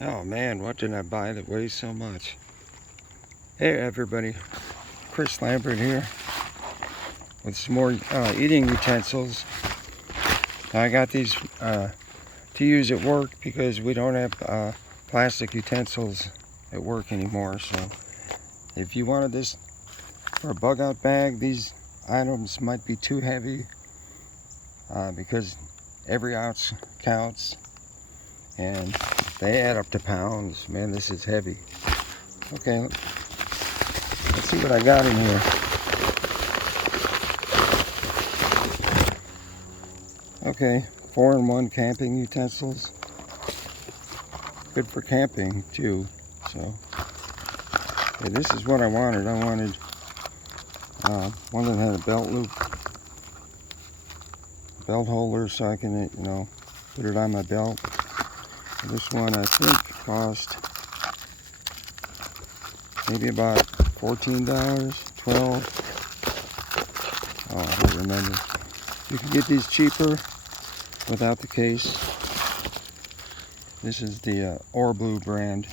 Oh man, what did I buy that weighs so much? Hey everybody, Chris Lambert here with some more eating utensils. I got these to use at work because we don't have plastic utensils at work anymore. So if you wanted this for a bug out bag, these items might be too heavy because every ounce counts and they add up to pounds. Man, this is heavy. Okay, let's see what I got in here. Okay, 4-in-1 camping utensils. Good for camping too. So, okay, this is what I wanted. I wanted one that had a belt loop, belt holder, so I can, put it on my belt. This one I think cost maybe about $14, $12. Oh, I don't remember. You can get these cheaper without the case. This is the Blue brand.